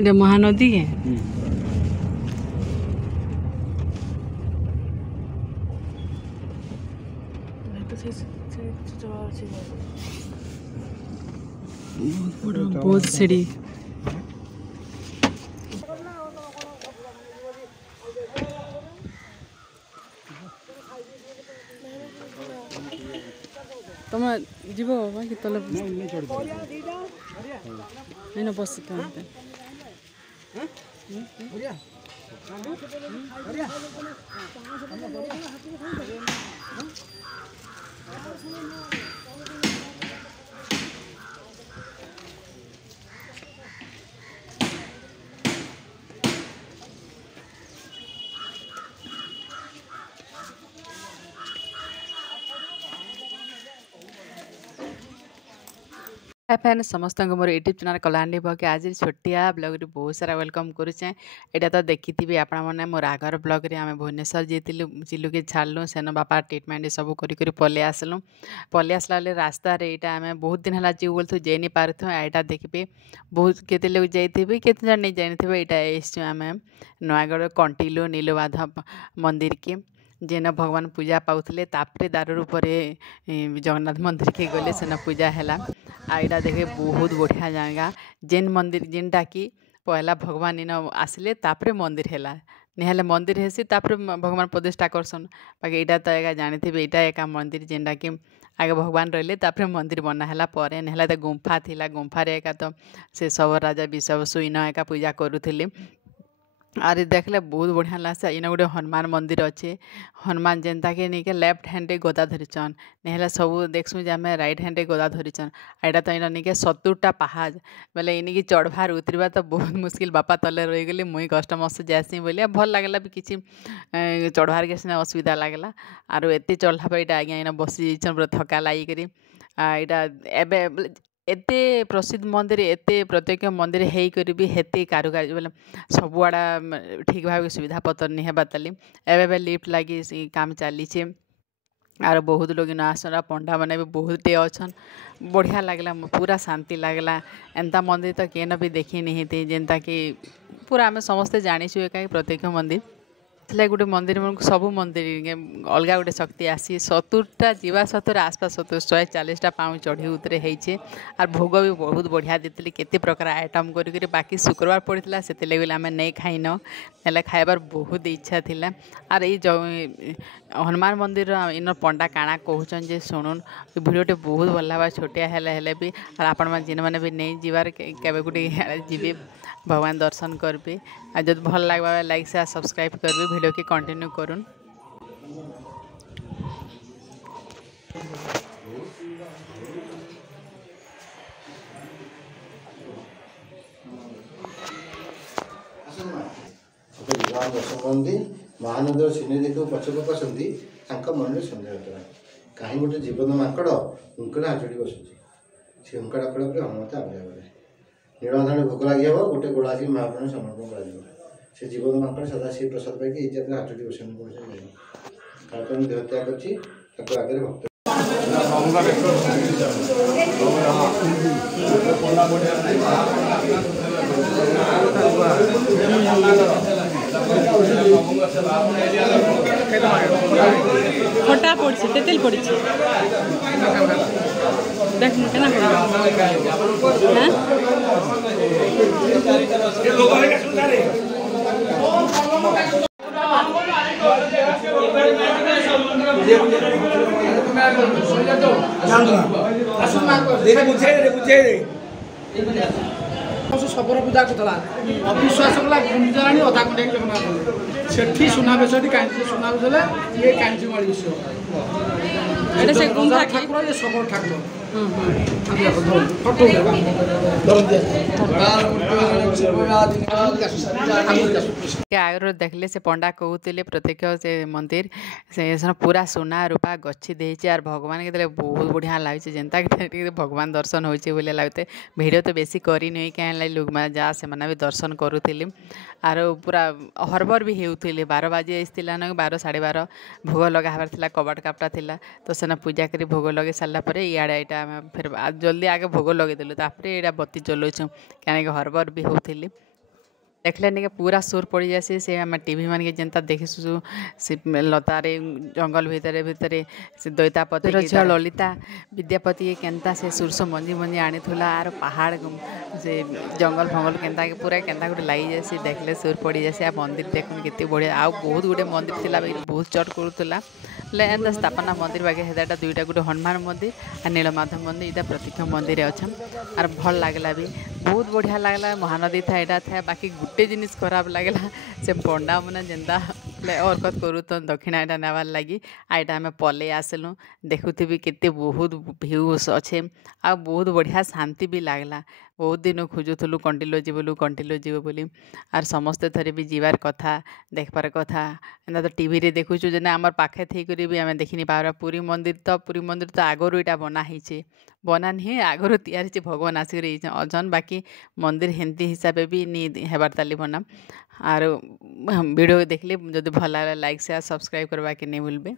এটা মহানদী কে बहुत सीढ़ी तुम जीव कि तले नहीं बस फैन समस्त मोर यूट्यूब चैनल कलाहांडी ब्लॉग के आज छोटिया ब्लॉग रे बहुत सारा वेलकम करुचे। एटा तो देखी आपण मैंने मोर आगर ब्लॉग रे आम भुवनेश्वर जाइलु चिलू के छाड़लु सेन बापा ट्रिटमेंट सब कर पलि आसलु पलि आसला रास्ता यहाँ आम बहुत दिन है जीव बोलु जाई नहीं पार्थ यहाँ देखिए बहुत केते लोग जाइए केते जन नहीं जानी यहाँ आम नयागढ़ कंटिलु नीलमाधव मंदिर के जेन भगवान पूजा पाऊले तापर दारू पर जगन्नाथ मंदिर के गले सेन पूजा है आईटा देखे बहुत बढ़िया जगह जेन मंदिर जेनटा कि पहला भगवान इन आसिले तापर मंदिर है निहाले मंदिर हेसी तापर भगवान प्रतिष्ठा करसन बाकी यहाँ तो एका जानी यहाँ एका मंदिर जेनटा कि आगे भगवान रहिले तापर मंदिर बनाला पर निहाले तो गुंफा थिला गुंफा रे एका तो से सब राजा विश्वावसु इन एका पूजा करुथिले आरे देखले बहुत बढ़िया लागसा इन गोटे हनुमान मंदिर अच्छे हनुमान जेनता के नहीं के लेफ्ट हैंड गदा धरिचन नहीं सब देखसु जे आम राइट हैंड गदा धरिचन एटा तो इन नहीं के 70टा पहाड़ बोले इनकी चढ़वार उतरवा तो बहुत मुश्किल बापा तले रहीगली मुई कष्ट मस्त जासी बोलिए भल लगला भी किसी चढ़वार के सीना असुविधा लगला आरो एते चढ़ला पर यहाँ आज्ञा इन बसी पूरा थका लागिक यहाँ एबे एते प्रसिद्ध मंदिर एते प्रत्येक मंदिर होकर भी हेते कारुकार्य बोले सबुआड़ा ठीक भाव सुविधा पत्र नहीं है ताली एवं लिफ्ट लगी काम चली आर बहुत लोग इन आसन पंडा मैंने भी बहुत टे अच्छन बढ़िया लगला पूरा शांति लगला एंता मंदिर तो केन भी देखी नहीं थी जेनता कि पूरा आम समस्ते जानीचु कहीं प्रत्येक मंदिर गोटे मंदिर सब मंदिर अलग गोटे शक्ति आसी 70टा जीवा 70 आसपास 140टा पाँव चढ़ी उतरे होइछे आर भोग भी बहुत बढ़िया देते केते प्रकार आइटम करी बाकी शुक्रवार पड़ता से लगे आम नहीं खाइन ना खाइबार बहुत इच्छा थिला आर ये हनुमान मंदिर इन पंडा काଣା कहउछन जे सुनुन वीडियोटे बहुत भल लगा छोटिया हेले भी और आपण मैंने जिन मैंने भी नहीं जीवार केबे गुटे जीवे भगवान दर्शन करबे आ जब भल लगवा लाइक से सब्सक्राइब करबे वीडियो के कंटिन्यू करूँ। महानगर सिनेरी को पछक पसंदी मन में सन्देह करा कहीं गोटे जीवन माकड़ उंकड़ा हाचड़ी बसुची से उंकड़ा कला हनुमत आज्ञा करे नीलमाधव भोग लगे गोटे गोड़ा आसिक महाप्रभु समर्पण कर जीवन माकड़ सदा सी प्रसाद पाई इज्जत हाचड़ी बसन कार्यक्रम देहत्याग कर आगे भक्त खटा पड़ी तेतेल पड़ी देख केना शबर पूजा करता अविश्वास कला गुंजाणी अधा कुंडे जगन्नाथ सेठी सुनाबेश कहीं सुनाबेश ये कांची माड़ी ठाकुर ये शबर ठाकुर आगर देखले से पंडा कहते प्रत्येक से मंदिर से पूरा सोना रूपा गच्छी देती आर भगवान के बहुत बढ़िया लगे जेनता कि भगवान दर्शन होते लगते भिड तो बेसी करनी कहीं लोग जा से भी दर्शन करुली आर पूरा हरबर भी होते 12 बाजे ना 12 साढ़े 12 भोग लगाबार कबाट कापटा थिला तो सेना पूजा करी भोग लगे सारा पर इे यहाँ फिर जल्दी आगे भोग लगेदेलु तापर यहाँ बत्ती जलाऊँ कहीं हरबर भी होती देखले निके पूरा सुर पड़ जासी से आम टीवी मान के जेनता देखिसु से लतारे जंगल भितरे भितरे से दैतापति झील ललिता विद्यापति केनता से सुरसो मंजी मंजी आनीला आर पहाड़ से जंगल फंगल केनता के पूरा केनता गोटे लगी जासी देखले सुर पड़ जासी आ मंदिर देखुन केते बढ़िया आ बहुत गुटे मंदिर थिला बहुत चट करूला एंता स्थापना मंदिर बाकी हेदाटा दुईटा गोटे हनुमान मंदिर और नीलमाधव मंदिर इटा प्रत्यक्ष मंदिर अच्छन और भल लगला भी बहुत बढ़िया लगला महानदी था यहाँ था बाकी गोटे जिनिस खराब लगला से पंडा मैंने जेनता हरकत करू तो दक्षिणा यहाँ नेबार लगी आईटा आम पलि आसलु देखुथी केते बहुत भ्यूज अच्छे आ बहुत बढ़िया शांति भी लगला बहुत दिन खोजुलु कंटिलो जीव बोली आर समस्ते थरे भी जीवार कथा देखबार कथा एंता तो टीवी रे देखुचु जे आमर पाखे थी करी भी आम देखी पारा पुरी मंदिर तो आगरू यहाँ बना ही बना नहीं आगरू तैयारी भगवान आसिक अजन बाकी मंदिर हेन्ती हिसाब भी नी हेबार ताली बना आर वीडियो देखली जब भल लाइक शेयर सब्सक्राइब करवा के नहीं भूलबे।